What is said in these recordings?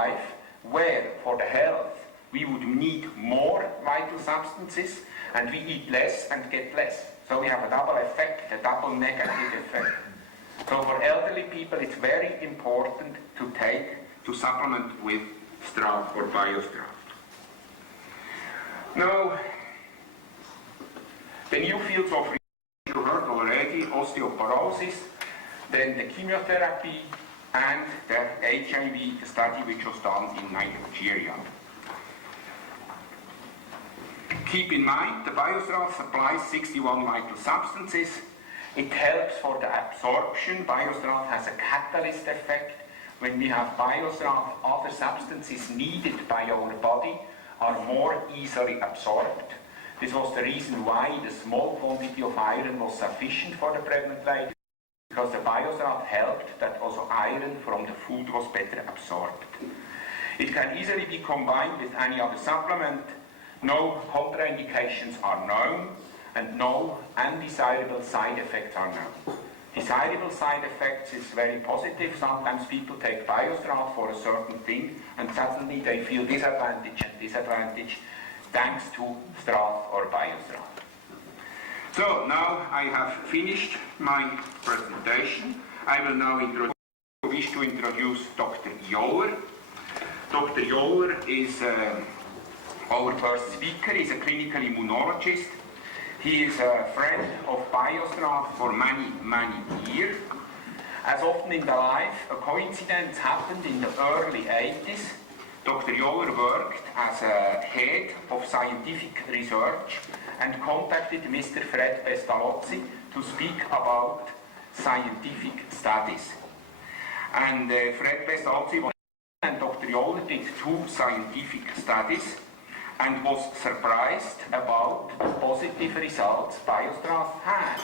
life where for the health we would need more vital substances and we eat less and get less. So we have a double effect, a double negative effect. So for elderly people it's very important to supplement with strath or bio-strath. Now, the new fields of research you heard already, osteoporosis, then the chemotherapy, and the HIV study which was done in Nigeria. Keep in mind, the bio-strath supplies 61 vital substances. It helps for the absorption. Bio-strath has a catalyst effect. When we have bio-strath, other substances needed by our body are more easily absorbed. This was the reason why the small quantity of iron was sufficient for the pregnant lady, because the bio-strath helped that also iron from the food was better absorbed. It can easily be combined with any other supplement. No contraindications are known, and no undesirable side effects are known. Desirable side effects is very positive. Sometimes people take bio-strath for a certain thing, and suddenly they feel disadvantage thanks to strath or bio-strath. So now I have finished my presentation. I will now wish to introduce Dr. Joller. Dr. Joller is our first speaker. He's a clinical immunologist. He is a friend of bio-strath for many, many years. As often in the life, a coincidence happened in the early 80s. Dr. Joller worked as a head of scientific research and contacted Mr. Fred Pestalozzi to speak about scientific studies. And Fred Pestalozzi and Dr. Joller did 2 scientific studies and was surprised about the positive results bio-strath had.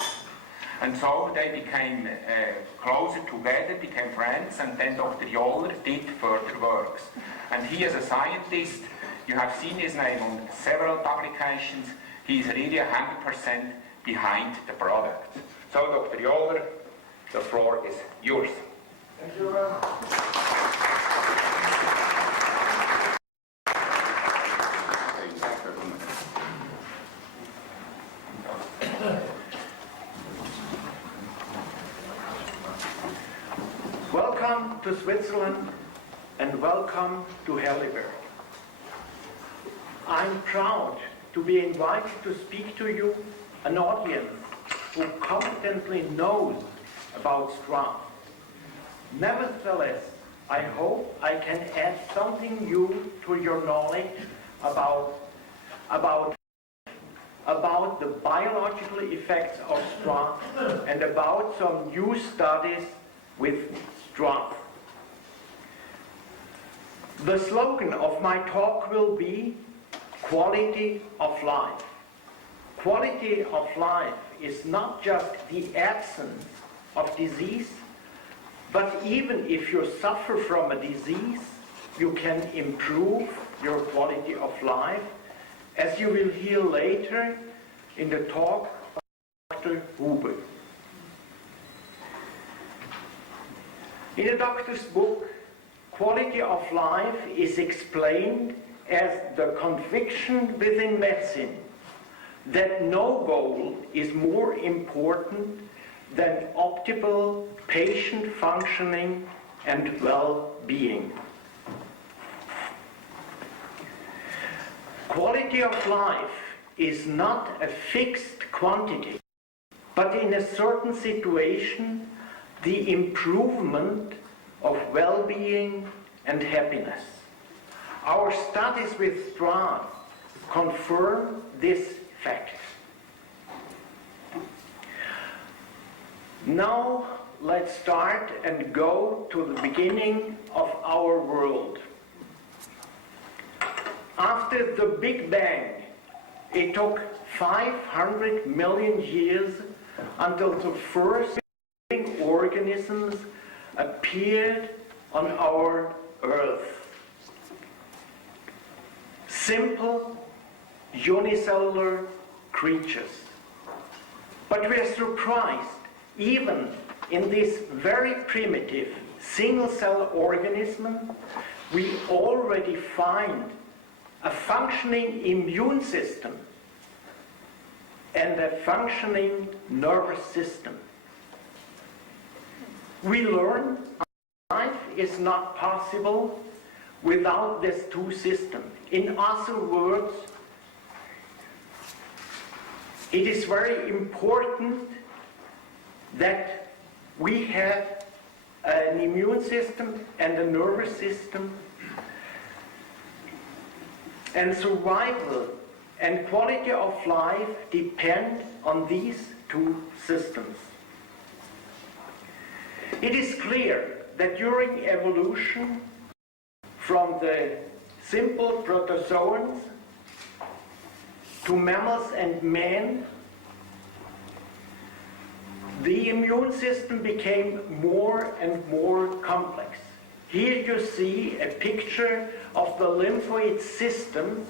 And so they became closer together, became friends, and then Dr. Joller did further works. And he, as a scientist, you have seen his name on several publications. He is really 100% behind the product. So, Dr. Joller, the floor is yours. Thank you very much. Welcome to Switzerland and welcome to Heidelberg. I'm proud to be invited to speak to you, an audience who competently knows about strath. Nevertheless, I hope I can add something new to your knowledge about the biological effects of strath and about some new studies with strath. The slogan of my talk will be quality of life. Quality of life is not just the absence of disease, but even if you suffer from a disease, you can improve your quality of life, as you will hear later in the talk of Dr. Huber. In the doctor's book, quality of life is explained as the conviction within medicine that no goal is more important than optimal patient functioning and well-being. Quality of life is not a fixed quantity, but in a certain situation, the improvement of well-being and happiness. Our studies with strath confirm this fact. Now let's start and go to the beginning of our world. After the Big Bang, it took 500 million years until the first living organisms appeared on our Earth. Simple, unicellular creatures. But we are surprised, even in this very primitive single-cell organism, we already find a functioning immune system and a functioning nervous system. We learn life is not possible without these two systems. In other words, it is very important that we have an immune system and a nervous system, and survival and quality of life depend on these two systems. It is clear that during evolution, from the simple protozoans to mammals and man, the immune system became more and more complex. Here you see a picture of the lymphoid system.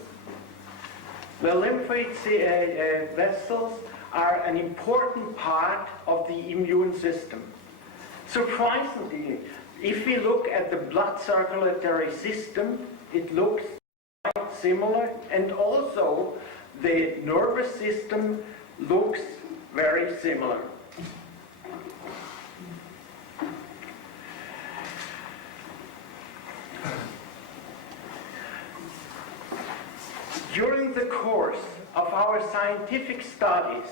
The lymphoid vessels are an important part of the immune system. Surprisingly, if we look at the blood circulatory system, it looks quite similar, and also the nervous system looks very similar. During the course of our scientific studies,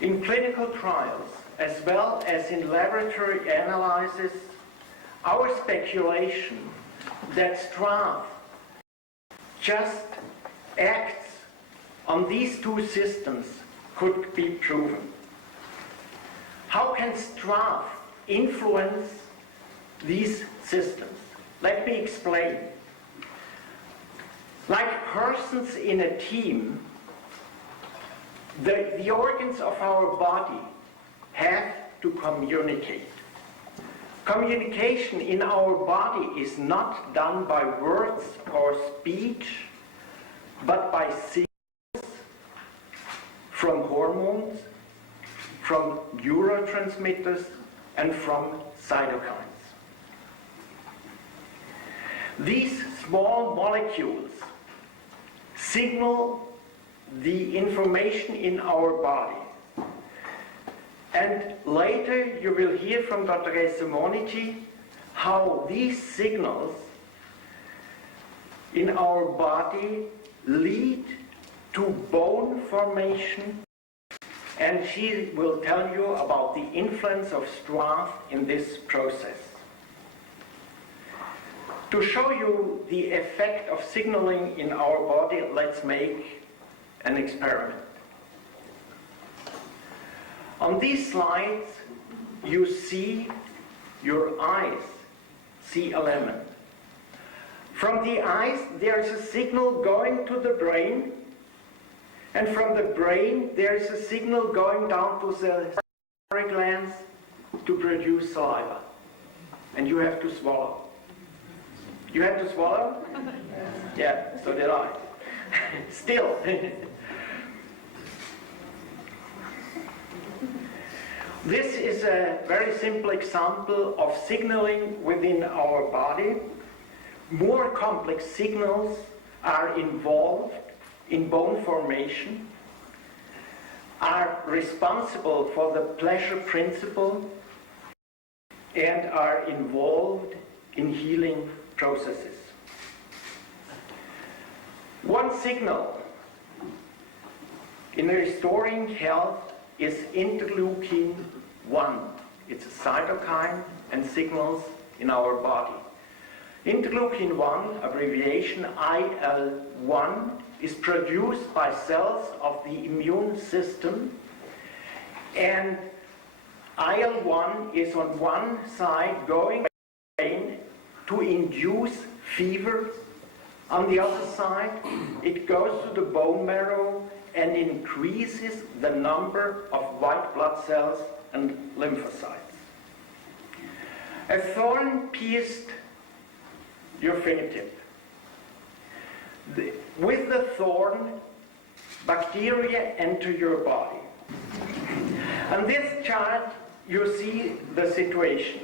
in clinical trials, as well as in laboratory analysis, our speculation that Strath just acts on these two systems could be proven. How can Strath influence these systems? Let me explain. Like persons in a team, the organs of our body have to communicate. Communication in our body is not done by words or speech, but by signals from hormones, from neurotransmitters, and from cytokines. These small molecules signal the information in our body. And later you will hear from Dr. Moniti how these signals in our body lead to bone formation, and she will tell you about the influence of Strath in this process. To show you the effect of signaling in our body, let's make an experiment. On these slides, you see your eyes see a lemon. From the eyes, there is a signal going to the brain, and from the brain, there is a signal going down to the salivary glands to produce saliva. And you have to swallow. You had to swallow? Yeah, so did I. Still. This is a very simple example of signaling within our body. More complex signals are involved in bone formation, are responsible for the pleasure principle, and are involved in healing processes. One signal in restoring health is interleukin 1. It's a cytokine and signals in our body. Interleukin 1, abbreviation IL-1, is produced by cells of the immune system, and IL-1 is on one side going to induce fever. On the other side, it goes to the bone marrow and increases the number of white blood cells and lymphocytes. A thorn pierced your fingertip. With the thorn, bacteria enter your body. On this chart, you see the situation.